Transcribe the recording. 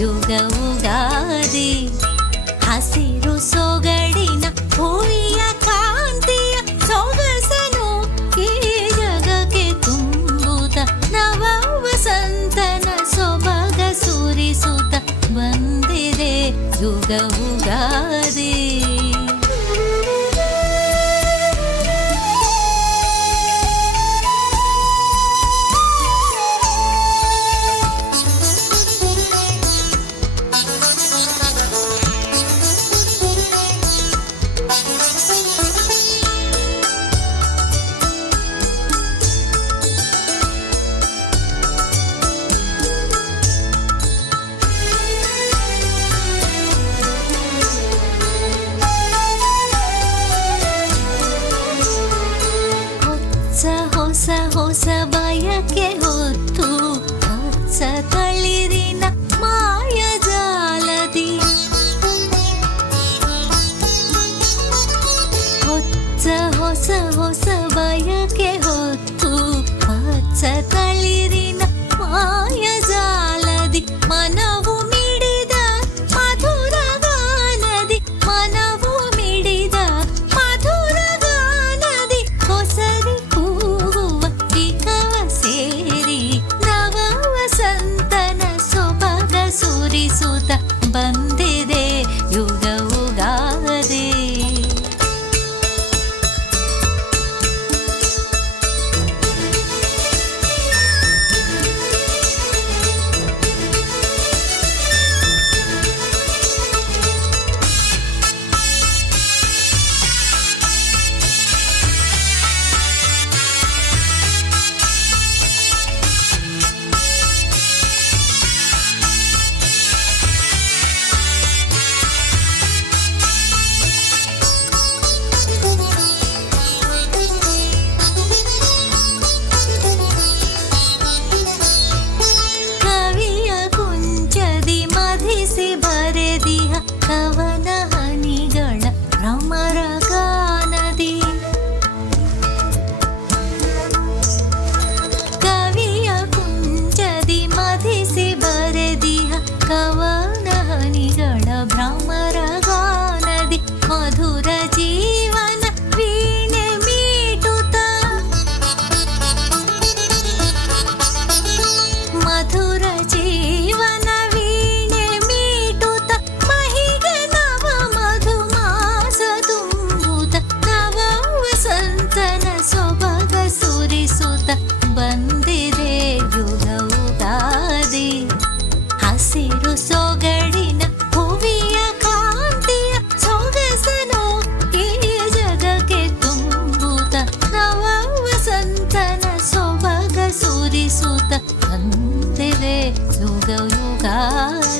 ಯುಗ ಉಗಾದಿ. ಹಸಿರು ಸೊಗಡಿನ ಹೂವಿಯ ಕಾಂತಿಯ ಸೊಗಸನು ಈ ಜಗಕ್ಕೆ ತುಂಬುತ್ತ ನವ ವಸಂತನ ಸೊಬಗ ಸುರಿಸುತ್ತ ಬಂದಿದೆ ಯುಗ ಉಗಾದಿ. ಹೊಸ ಹೊಸ ಬಯಕೆ ಹೊತ್ತು ಹೊಸ ತಳಿರಿನ ಮಾಯಜಾಲದಿ. ಹೊಸ ಹೊಸ ಹೊಸ ಬಯಕೆ ಹೊತ್ತು ಹೊಸ ತಳಿರಿನ ಮಾಯಜಾಲದಿ. ಮನವು ಮಿಡಿದ ಮಧುರ ಗಾನದಿ. ಮನವು ಮಿಡಿದ ಮಧುರ ಗಾನದಿ. ಹೊಸರಿ ಸೇರಿ ನವ ವಸಂತನ ಸೊಬಗ ಸುರಿಸುತ್ತ ಬಂದಿದೆ ಯುಗ ಉಗಾದಿ. ಕವನ ಹನಿಗಳ ಭ್ರಮರ ಗಾನದಿ. ಕವಿಯ ಕುಂಚದಿ ಮಧಿಸಿ ಬರೆದಿಹ ಕವನ ಹನಿಗಳ ಭ್ರಮರ ಗಾನದಿ. ಮಧುರ ಜೀವನ ವೀಣೆ ಮೀಟುತ್ತ ಮಧುರ ಜೀವನ ಬಂದಿದೆ ಯುಗ ಉಗಾದಿ. ಹಸಿರು ಸೊಗಡಿನ ಹೂವಿಯ ಕಾಂತಿಯ ಸೊಗಸನು ಈ ಜಗಕ್ಕೆ ತುಂಬುತ್ತ ನವ ವಸಂತನ ಸೊಬಗ ಸುರಿಸುತ್ತ ಬಂದಿದೆ ಯುಗ ಉಗಾದಿ.